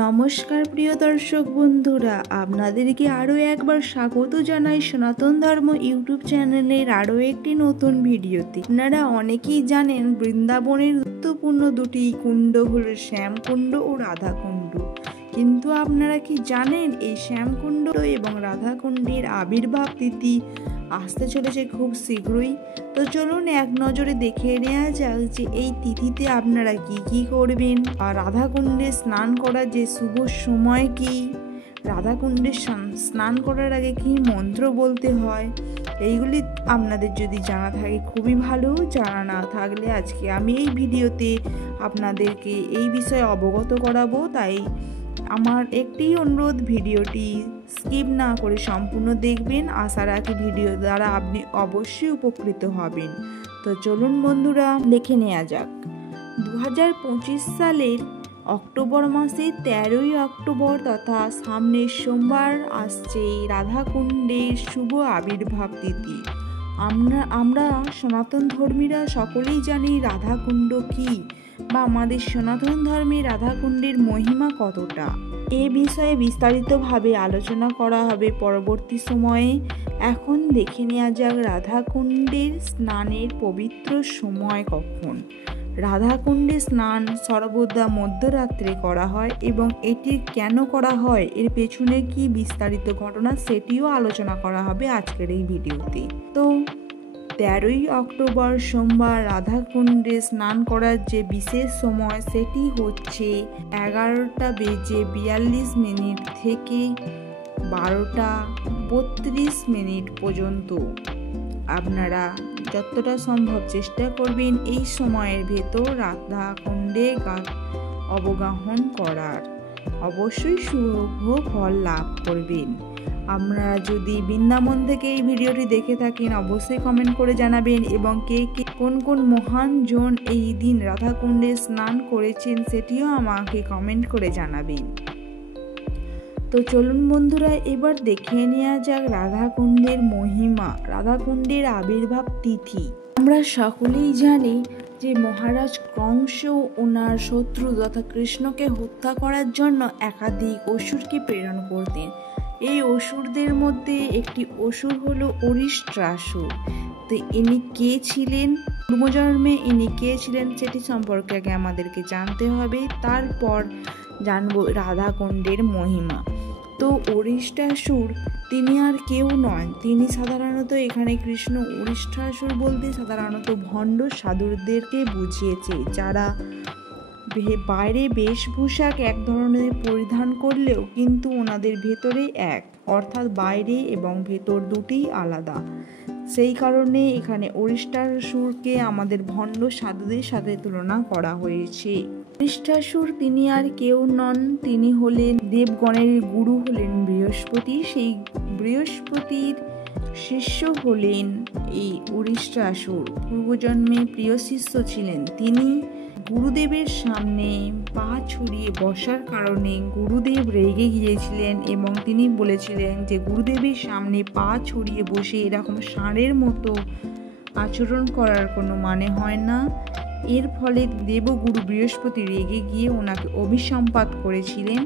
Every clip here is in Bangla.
নমস্কার প্রিয় দর্শক বন্ধুরা, আপনাদেরকে আরও একবার স্বাগত জানাই সনাতন ধর্ম ইউটিউব চ্যানেলের আরও একটি নতুন ভিডিওতে। আপনারা অনেকেই জানেন বৃন্দাবনের গুরুত্বপূর্ণ দুটি কুণ্ড হল শ্যামকুণ্ড ও রাধাকুণ্ড। কিন্তু আপনারা কি জানেন এই শ্যামকুণ্ড এবং রাধাকুণ্ডের আবির্ভাব তিথি আসতে চলেছে খুব শীঘ্রই? তো চলুন এক নজরে দেখে নেওয়া যাক যে এই তিথিতে আপনারা কি করবেন, আর রাধাকুণ্ডে স্নান করার যে শুভ সময় কি, রাধাকুণ্ডে স্নান করার আগে কি মন্ত্র বলতে হয়, এইগুলি আপনাদের যদি জানা থাকে খুবই ভালো। জানা না থাকলে আজকে আমি এই ভিডিওতে আপনাদেরকে এই বিষয়ে অবগত করাবো। তাই আমার একটি অনুরোধ, ভিডিওটি স্কিপ না করে সম্পূর্ণ দেখবেন। আশা রাখি ভিডিও দ্বারা আপনি অবশ্যই উপকৃত হবেন। তো চলুন বন্ধুরা দেখে নেওয়া যাক। 2025 সালের অক্টোবর মাসের 13ই অক্টোবর তথা সামনের সোমবার আসছে রাধাকুণ্ডের শুভ আবির্ভাব তিথি। আমরা সনাতন ধর্মীরা সকলেই জানি রাধাকুণ্ড কি, বা আমাদের সনাতন ধর্মে রাধাকুণ্ডের মহিমা কতটা। এ বিষয়ে বিস্তারিতভাবে আলোচনা করা হবে পরবর্তী সময়ে। এখন দেখে নেওয়া যাক রাধাকুণ্ডের স্নানের পবিত্র সময় কখন। রাধাকুণ্ডে স্নান সর্বদা মধ্যরাত্রে করা হয় এবং এটি কেন করা হয়, এর পেছনে কি বিস্তারিত ঘটনা সেটিও আলোচনা করা হবে আজকের এই ভিডিওতে। তো 13ই অক্টোবর সোমবার রাধাকুণ্ডে স্নান করার যে বিশেষ সময় সেটি হচ্ছে 11:42 থেকে 12:32 পর্যন্ত। আপনারা যতটা সম্ভব চেষ্টা করবেন এই সময়ের ভেতর রাধাকুণ্ডে অবগাহন করার, অবশ্যই শুভ ফল লাভ করবেন। আপনারা যদি বৃন্দাবন থেকে এই ভিডিওটি দেখে থাকেন অবশ্যই কমেন্ট করে জানাবেন, এবং কে কোন কোন মহান জন এই দিন রাধাকুণ্ডে স্নান করেছেন সেটিও আমাকে কমেন্ট করে জানাবেন। তো চলুন বন্ধুরা এবার দেখে নেওয়া যাক রাধাকুণ্ডের মহিমা, রাধাকুণ্ডের আবির্ভাব তিথি। আমরা সকলেই জানি যে মহারাজ কংস ওনার শত্রু তথা কৃষ্ণকে হত্যা করার জন্য একাধিক অসুরকে প্রেরণ করতেন। এই অসুরদের মধ্যে একটি অসুর হলো অরিষ্ট্রাসুর। তো ইনি কে ছিলেন, পূর্বজন্মে ইনি কে ছিলেন সেটি সম্পর্কে আগে আমাদেরকে জানতে হবে, তারপর জানবো রাধাকুণ্ডের মহিমা। তো অরিষ্ট্রাসুর তিনি আর কেউ নয়, তিনি সাধারণত এখানে কৃষ্ণ অরিষ্ট্রাসুর বলতে সাধারণত ভণ্ড সাধুদেরকে বুঝিয়েছে, যারা বাইরে বেশভূষাক এক ধরনের পরিধান করলেও কিন্তু ওনাদের ভেতরে এক, অর্থাৎ বাইরে এবং ভেতর দুটিই আলাদা। সেই কারণে এখানে অরিষ্ট্রাসুরকে আমাদের ভণ্ড সাধুদের সাথে তুলনা করা হয়েছে। অরিষ্ট্রাসুর তিনি আর কেউ নন, তিনি হলেন দেবগণের গুরু, হলেন বৃহস্পতি। সেই বৃহস্পতির শিষ্য হলেন এই অরিষ্ট্রাসুর, পূর্বজন্মে প্রিয় শিষ্য ছিলেন। তিনি গুরুদেবের সামনে পা ছড়িয়ে বসার কারণে গুরুদেব রেগে গিয়েছিলেন এবং তিনি বলেছিলেন যে গুরুদেবের সামনে পা ছড়িয়ে বসে এরকম ষাঁড়ের মতো আচরণ করার কোনো মানে হয় না। এর ফলে দেবগুরু বৃহস্পতি রেগে গিয়ে ওনাকে অভিসম্পাত করেছিলেন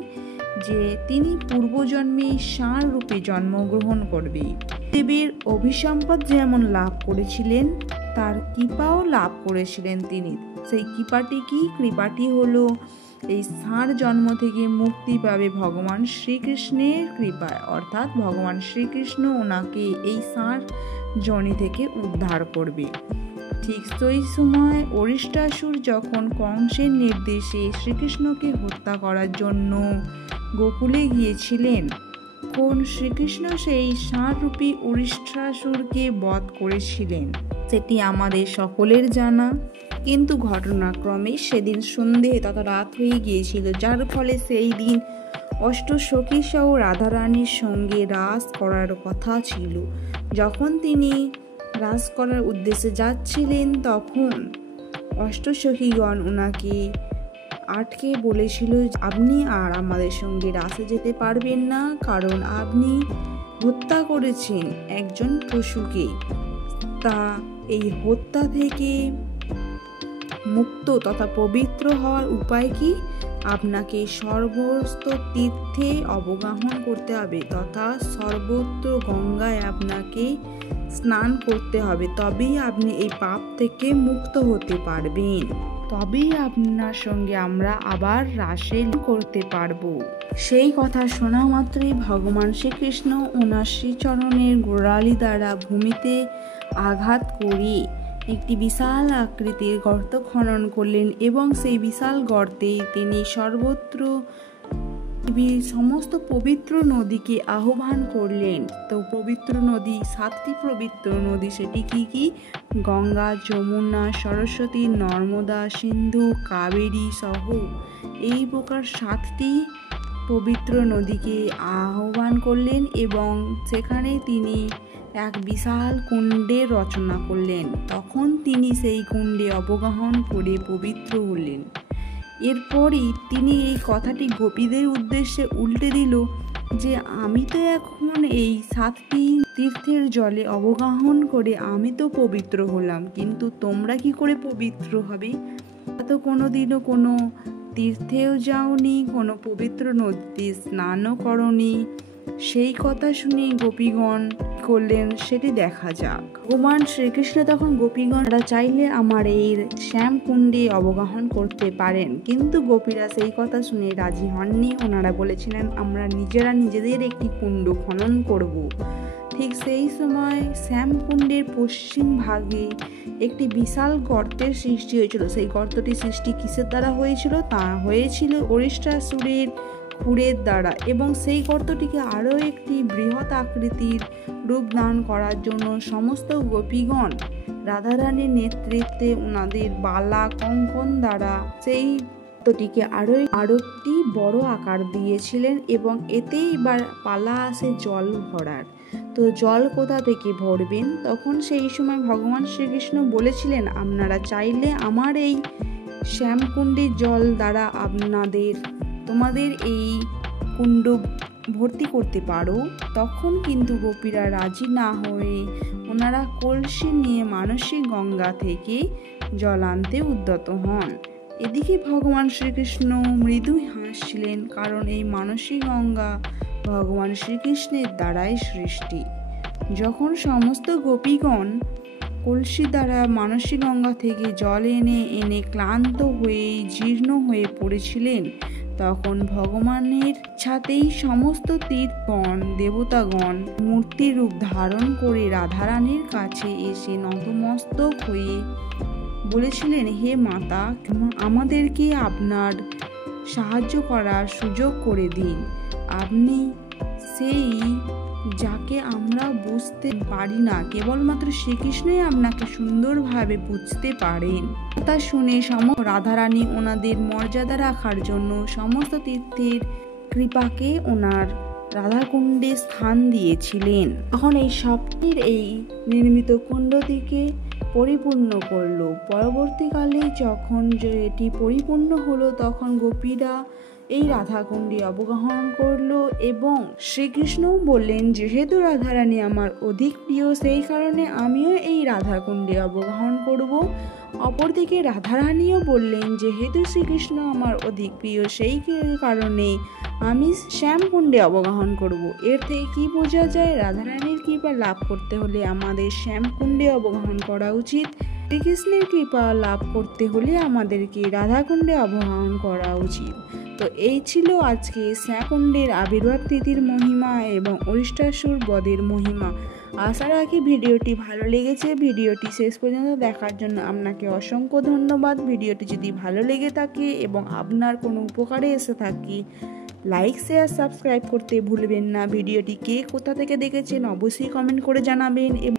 যে তিনি পূর্বজন্মে ষাঁড় রূপে জন্মগ্রহণ করবে। দেবের অভিসম্পাত যেমন লাভ করেছিলেন তার কৃপাও লাভ করেছিলেন তিনি। সেই কৃপাটি হলো এই ষাঁড় জন্ম থেকে মুক্তি পাবে ভগবান শ্রীকৃষ্ণের কৃপায়, অর্থাৎ ভগবান শ্রীকৃষ্ণ ওনাকে এই ষাঁড় জনি থেকে উদ্ধার করবে। ঠিক সেই সময় অরিষ্ট্রাসুর যখন কংসের নির্দেশে শ্রীকৃষ্ণকে হত্যা করার জন্য গোকুলে গিয়েছিলেন, কোন শ্রীকৃষ্ণ সেই ষাঁড়রূপী অরিষ্ট্রাসুরকে বধ করেছিলেন সেটি আমাদের সকলের জানা। কিন্তু ঘটনাক্রমে সেদিন সন্ধে তথা রাত হয়ে গিয়েছিল, যার ফলে সেই দিন অষ্টসখী সহ রাধারানীর সঙ্গে রাস করার কথা ছিল। যখন তিনি রাস করার উদ্দেশ্যে যাচ্ছিলেন তখন অষ্টসখীগণ ওনাকে আটকে বলেছিল আপনি আর আমাদের সঙ্গে রাসে যেতে পারবেন না, কারণ আপনি হত্যা করেছেন একজন পশুকে। তা এই হত্যা থেকে মুক্ত তথা পবিত্র হওয়ার উপায় কি, আপনাকে সর্বস্ত তীর্থে অবগাহন করতে হবে তথা সর্বত্র গঙ্গায় আপনাকে স্নান করতে হবে, তবেই আপনি এই পাপ থেকে মুক্ত হতে পারবেন, তবেই আপনার সঙ্গে আমরা আবার রাসে করতে পারবো। সেই কথা শোনা মাত্রই ভগবান শ্রীকৃষ্ণ ওনার শ্রীচরণের গোড়ালি দ্বারা ভূমিতে আঘাত করে একটি বিশাল আকৃতির গর্ত খনন করলেন এবং সেই বিশাল গর্তে তিনি সর্বত্র সমস্ত পবিত্র নদীকে আহ্বান করলেন। তো পবিত্র নদী, 7টি পবিত্র নদী, সেটি কি? গঙ্গা, যমুনা, সরস্বতী, নর্মদা, সিন্ধু, কাবেরী সহ এই প্রকার 7টি পবিত্র নদীকে আহ্বান করলেন এবং সেখানে তিনি এক বিশাল কুণ্ডের রচনা করলেন। তখন তিনি সেই কুণ্ডে অবগাহন করে পবিত্র হলেন। এরপরই তিনি এই কথাটি গোপীদের উদ্দেশ্যে উল্টে দিল যে আমি তো এখন এই 7টি তীর্থের জলে অবগাহন করে আমি তো পবিত্র হলাম, কিন্তু তোমরা কি করে পবিত্র হবে? তো কোনোদিনও কোনো তীর্থেও যাওনি, কোনো পবিত্র নদীতে স্নানও করনি। সেই কথা শুনে গোপীগণ করলেন সেটি দেখা যাক। ভগবান শ্রীকৃষ্ণ তখন গোপীগণরা চাইলে আমার এই শ্যামকুণ্ডে অবগাহন করতে পারেন, কিন্তু গোপীরা সেই কথা শুনে রাজি হননি। ওনারা বলেছিলেন আমরা নিজেরা নিজেদের একটি কুণ্ড খনন করব। ঠিক সেই সময় শ্যামকুণ্ডের পশ্চিম ভাগে একটি বিশাল গর্তের সৃষ্টি হয়েছিল। সেই গর্তটি সৃষ্টি কিসের দ্বারা হয়েছিল? তা হয়েছিল অরিষ্টাসুরের খুরের দ্বারা, এবং সেই গর্তটিকে আরও একটি বৃহৎ আকৃতির রূপ দান করার জন্য সমস্ত গোপীগণ রাধারানীর নেতৃত্বে ওনাদের বালা কঙ্কন দ্বারা সেই গর্তটিকে আরও একটি বড় আকার দিয়েছিলেন এবং এতেই এবার পালা আসে জল ভরার। তো জল কোথা থেকে ভরবেন? তখন সেই সময় ভগবান শ্রীকৃষ্ণ বলেছিলেন আপনারা চাইলে আমার এই শ্যামকুণ্ডের জল দ্বারা তোমাদের এই কুণ্ড ভর্তি করতে পারো। তখন কিন্তু গোপীরা রাজি না হয়ে ওনারা কলসি নিয়ে মানসী গঙ্গা থেকে জল আনতে উদ্যত হন। এদিকে ভগবান শ্রীকৃষ্ণ মৃদু হাসছিলেন, কারণ এই মানসী গঙ্গা ভগবান শ্রীকৃষ্ণের দ্বারাই সৃষ্টি। যখন সমস্ত গোপীগণ কলসি দ্বারা মানসী গঙ্গা থেকে জল এনে ক্লান্ত হয়ে জীর্ণ হয়ে পড়েছিলেন, তখন ভগবানের ইচ্ছাতেই সমস্ত তীর্থগণ দেবতাগণ মূর্তি রূপ ধারণ করে রাধারানীর কাছে এসে নতমস্তক হয়ে বলেছিলেন হে মাতা, আমাদেরকে আপনার সাহায্য করার সুযোগ করে দিন। আপনি সেই যাকে আমরা বুঝতে পারি না, কেবলমাত্র শ্রীকৃষ্ণই আপনাকে সুন্দরভাবে বুঝতে পারেন। তা শুনে রাধারানী ওনাদের মর্যাদা রাখার জন্য সমস্ত তীর্থের কৃপাকে ওনার রাধাকুণ্ডে স্থান দিয়েছিলেন। তখন এই সপ্তমীর এই নির্মিত কুণ্ডটিকে পরিপূর্ণ করলো। পরবর্তীকালে যখন এটি পরিপূর্ণ হলো, তখন গোপীরা এই রাধাকুণ্ডে অবগাহন করলো এবং শ্রীকৃষ্ণও বললেন যেহেতু রাধারানী আমার অধিক প্রিয়, সেই কারণে আমিও এই রাধাকুণ্ডে অবগাহন করব। অপরদিকে রাধারানীও বললেন যেহেতু শ্রীকৃষ্ণ আমার অধিক প্রিয়, সেই কারণে আমি শ্যামকুণ্ডে অবগাহন করব। এর থেকে কি বোঝা যায়? রাধারানীর কৃপা লাভ করতে হলে আমাদের শ্যামকুণ্ডে অবগাহন করা উচিত। শ্রীকৃষ্ণের কৃপা লাভ করতে হলে আমাদেরকে রাধাকুণ্ডে অবগাহন করা উচিত। তো এই ছিল আজকে শ্যামকুণ্ডের আবির্ভাব তিথির মহিমা এবং অরিষ্টাসুর বধের মহিমা। আশা রাখি ভিডিওটি ভালো লেগেছে। ভিডিওটি শেষ পর্যন্ত দেখার জন্য আপনাকে অসংখ্য ধন্যবাদ। ভিডিওটি যদি ভালো লেগে থাকে এবং আপনার কোনো উপকারে এসে থাকে, লাইক শেয়ার সাবস্ক্রাইব করতে ভুলবেন না। ভিডিওটি কে কোথা থেকে দেখেছেন অবশ্যই কমেন্ট করে জানাবেন এবং